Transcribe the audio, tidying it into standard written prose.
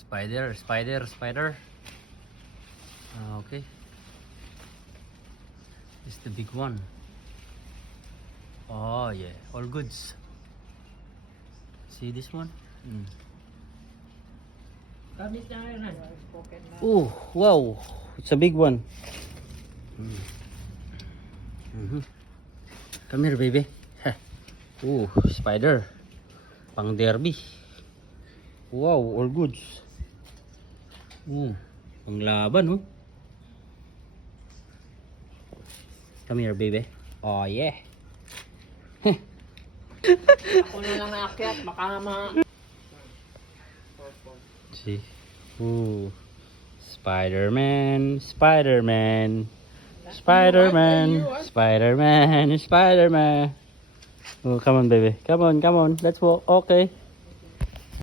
Spider. Okay. This is the big one. Oh yeah, all goods. See this one? Oh wow, it's a big one. Come here, baby. Oh, spider. Pang derby. Wow, all goods. Pang laban, oh. Come here, baby. Oh, yeah. Ako na lang naakyat, baka See? Ooh. Spider-Man. Spider-Man. Oh, come on, baby. Come on. Let's walk. Okay.